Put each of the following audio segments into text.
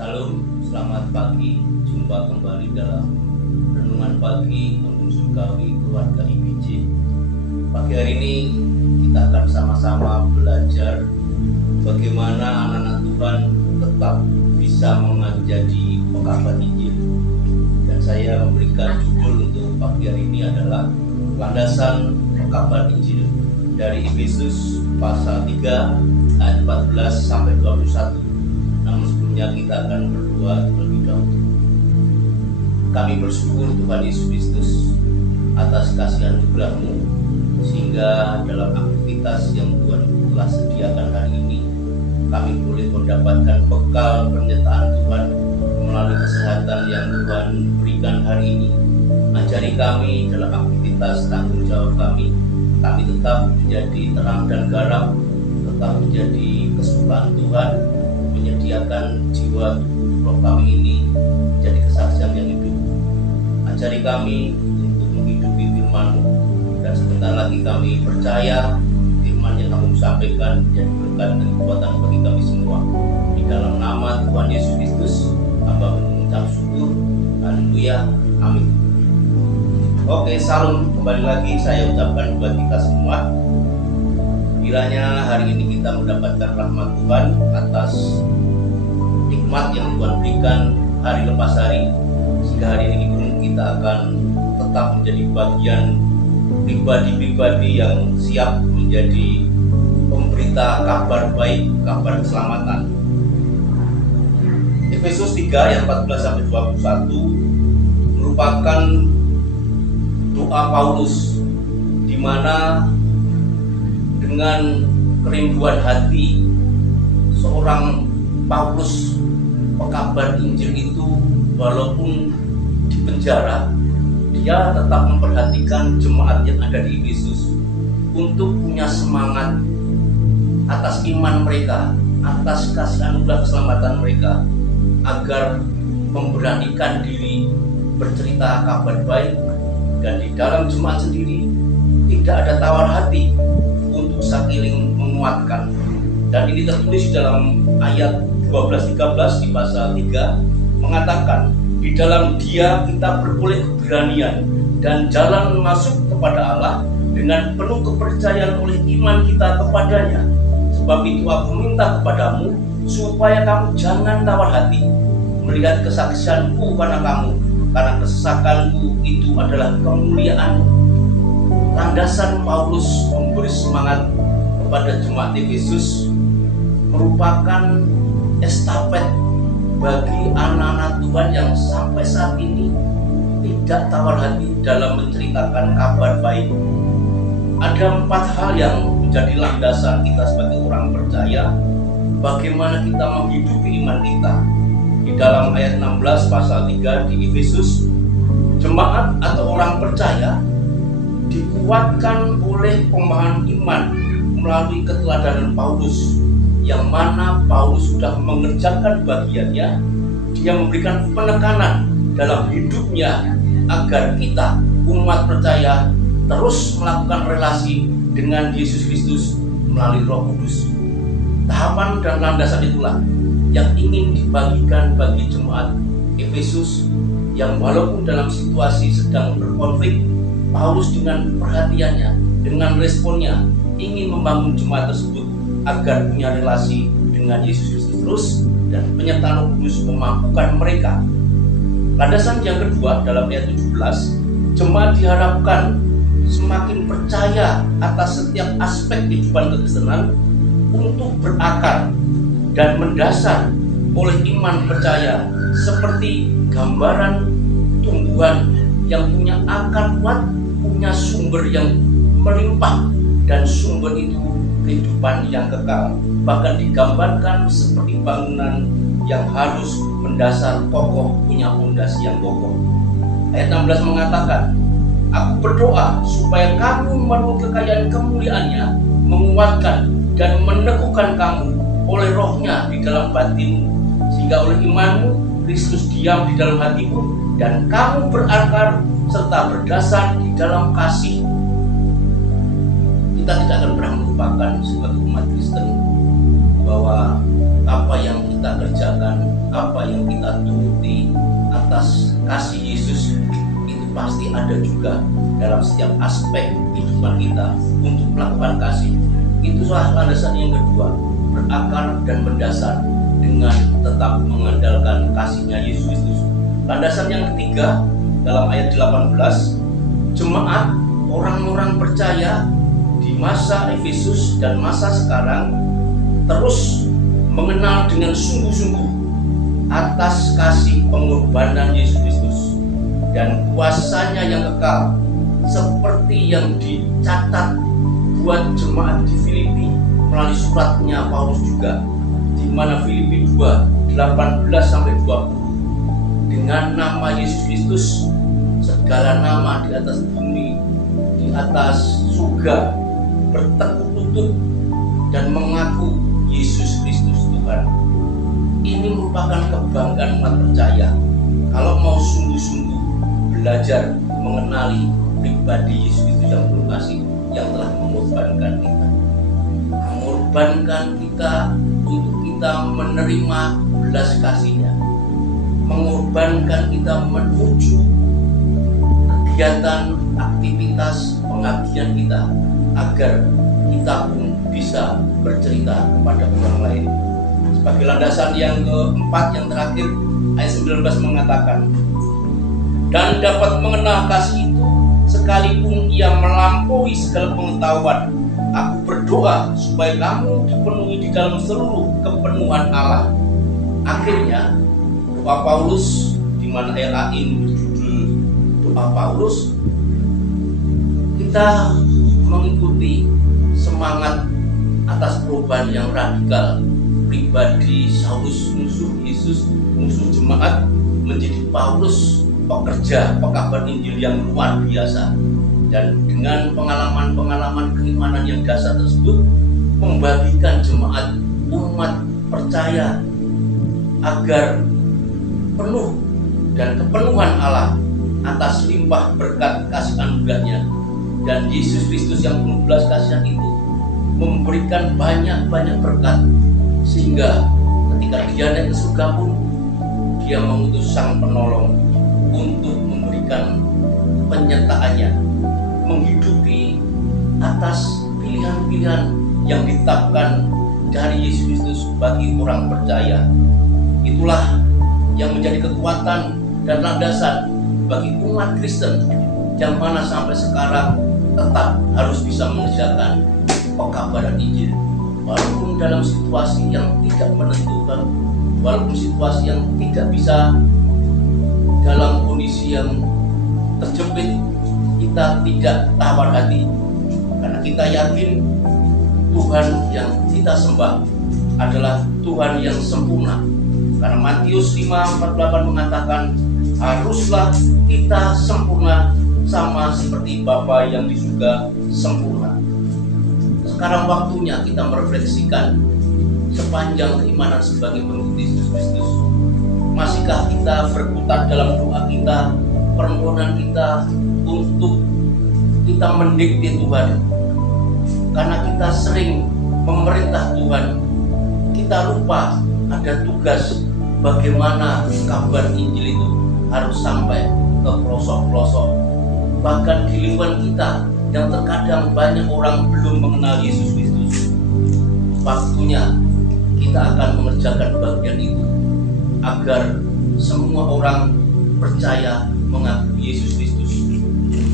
Salam, selamat pagi. Jumpa kembali dalam renungan pagi untuk surgawi keluarga IBJ. Pagi hari ini kita akan sama-sama belajar bagaimana anak-anak Tuhan tetap bisa menjadi pekabar Injil. Dan saya memberikan judul untuk pagi hari ini adalah landasan pekabar Injil dari Efesus pasal 3 ayat 14 sampai 21. Namun sebelumnya kita akan berdoa terlebih dahulu. Kami bersyukur Tuhan Yesus Kristus atas kasih anugerah-Mu, sehingga dalam aktivitas yang Tuhan telah sediakan hari ini kami boleh mendapatkan bekal penyertaan Tuhan melalui kesehatan yang Tuhan berikan hari ini. Ajari kami dalam aktivitas tanggung jawab kami tetap menjadi terang dan garam, tetap menjadi kesukaan Tuhan, menyediakan jiwa roh kami ini menjadi kesaksian yang hidup. Ajari kami untuk menghidupi firman-Mu, dan sebentar lagi kami percaya firman yang kamu sampaikan menjadi berkat dan kekuatan bagi kami semua. Di dalam nama Tuhan Yesus Kristus hamba mengucap syukur. Haleluya, amin. Oke, salam kembali lagi saya ucapkan buat kita semua. Kiranya hari ini kita mendapatkan rahmat Tuhan atas nikmat yang Tuhan berikan hari lepas hari, sehingga hari ini pun kita akan tetap menjadi bagian pribadi-pribadi yang siap menjadi pemberita kabar baik, kabar keselamatan. Efesus 3 ayat 14 sampai 21 merupakan doa Paulus, di mana dengan kerinduan hati seorang Paulus pekabar Injil itu, walaupun di penjara, dia tetap memperhatikan jemaat yang ada di Efesus untuk punya semangat atas iman mereka, atas kasih anugerah keselamatan mereka, agar memberanikan diri bercerita kabar baik. Dan di dalam jemaat sendiri tidak ada tawar hati untuk saling menguatkan. Dan ini tertulis dalam ayat 12-13 di pasal 3 mengatakan, di dalam Dia kita beroleh keberanian dan jalan masuk kepada Allah dengan penuh kepercayaan oleh iman kita kepadanya. Sebab itu aku minta kepadamu supaya kamu jangan tawar hati melihat kesaksianku karena kamu, karena kesesakanku itu adalah kemuliaan. Landasan Paulus memberi semangat kepada jemaat Efesus merupakan estafet bagi anak-anak Tuhan yang sampai saat ini tidak tawar hati dalam menceritakan kabar baik. Ada 4 hal yang menjadi landasan kita sebagai orang percaya, bagaimana kita menghidupi iman kita. Di dalam ayat 16 pasal 3 di Efesus, jemaat atau orang percaya dikuatkan oleh pemahaman iman melalui keteladanan Paulus, yang mana Paulus sudah mengerjakan bagiannya. Dia memberikan penekanan dalam hidupnya agar kita umat percaya terus melakukan relasi dengan Yesus Kristus melalui Roh Kudus. Tahapan dan landasan itulah yang ingin dibagikan bagi jemaat Efesus, yang walaupun dalam situasi sedang berkonflik, Paulus dengan perhatiannya, dengan responnya ingin membangun jemaat tersebut agar punya relasi dengan Yesus Kristus terus, dan penyertaan Roh Kudus memampukan mereka. Landasan yang kedua dalam ayat 17, jemaat diharapkan semakin percaya atas setiap aspek kehidupan kekristenan untuk berakar dan mendasar oleh iman percaya, seperti gambaran tumbuhan yang punya akar kuat, punya sumber yang melimpah, dan sumber itu kehidupan yang kekal. Bahkan digambarkan seperti bangunan yang harus mendasar kokoh, punya fondasi yang kokoh. Ayat 16 mengatakan, aku berdoa supaya kamu menurut kekayaan kemuliaannya menguatkan dan meneguhkan kamu oleh Rohnya di dalam batinmu, sehingga oleh imanmu Kristus diam di dalam hatimu, dan kamu berakar serta berdasar di dalam kasih. Kita tidak akan pernah melupakan sebagai umat Kristen bahwa apa yang kita kerjakan mengerjakan apa yang kita turuti atas kasih Yesus, itu pasti ada juga dalam setiap aspek kehidupan kita untuk melakukan kasih. Itu soal landasan yang kedua, berakar dan berdasar dengan tetap mengandalkan kasihnya Yesus Kristus. Landasan yang ketiga dalam ayat 18, jemaat orang-orang percaya di masa Efesus dan masa sekarang terus mengenal dengan sungguh-sungguh atas kasih pengorbanan Yesus Kristus dan kuasanya yang kekal, seperti yang dicatat buat jemaat di Filipi melalui suratnya Paulus juga, di mana Filipi 2, 18-20, dengan nama Yesus Kristus segala nama di atas bumi, di atas surga bertekuk lutut dan mengaku Yesus Kristus Tuhan. Ini merupakan kebanggaan umat percaya kalau mau sungguh-sungguh belajar mengenali pribadi Yesus Kristus yang penuh kasih, yang telah mengorbankan kita. Mengorbankan kita untuk kita menerima belas kasih-Nya. Mengorbankan kita menuju kegiatan, aktivitas, pengabdian kita, agar kita pun bisa bercerita kepada orang lain. Sebagai landasan yang keempat, yang terakhir, ayat 19 mengatakan, dan dapat mengenal kasih itu sekalipun ia melampaui segala pengetahuan. Aku berdoa supaya kamu dipenuhi di dalam seluruh kepenuhan Allah. Akhirnya doa Paulus, di mana ayat ini berjudul doa Paulus, kita mengikuti semangat atas perubahan yang radikal pribadi Saulus, musuh Yesus, musuh jemaat, menjadi Paulus, pekerja pekabar Injil yang luar biasa. Dan dengan pengalaman-pengalaman keimanan yang dasar tersebut, membagikan jemaat umat percaya agar penuh dan kepenuhan Allah atas limpah berkat kasih anugerahnya. Dan Yesus Kristus yang penuh belas kasihan itu memberikan banyak-banyak berkat, sehingga ketika dia naik ke surga pun dia mengutus sang penolong untuk memberikan penyertaannya, menghidupi atas pilihan-pilihan yang ditetapkan dari Yesus Kristus bagi orang percaya. Itulah yang menjadi kekuatan dan landasan bagi umat Kristen yang mana sampai sekarang tetap harus bisa mengerjakan pekabaran Injil, walaupun dalam situasi yang tidak menentukan, walaupun situasi yang tidak bisa, dalam kondisi yang terjepit, kita tidak tawar hati, karena kita yakin Tuhan yang kita sembah adalah Tuhan yang sempurna. Karena Matius 5:48 mengatakan, haruslah kita sempurna sama seperti Bapa yang di surga sempurna. Sekarang waktunya kita merefleksikan sepanjang keimanan sebagai pengikut Yesus Kristus. Masihkah kita berkutat dalam doa kita, permohonan kita untuk kita mendikte Tuhan? Karena kita sering memerintah Tuhan, kita lupa ada tugas bagaimana kabar Injil itu harus sampai ke pelosok-pelosok, bahkan di lingkungan kita yang terkadang banyak orang belum mengenal Yesus Kristus. Waktunya kita akan mengerjakan bagian itu agar semua orang percaya mengakui Yesus Kristus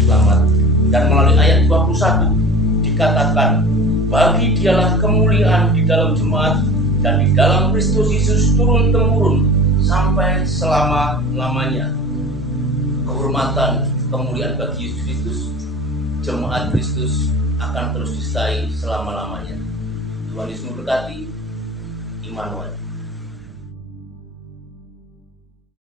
selamat. Dan melalui ayat 21 dikatakan, bagi dialah kemuliaan di dalam jemaat dan di dalam Kristus Yesus turun-temurun sampai selama-lamanya. Kehormatan, kemuliaan bagi Yesus Kristus, jemaat Kristus akan terus disertai selama-lamanya. Tuhan Yesus memberkati. Immanuel.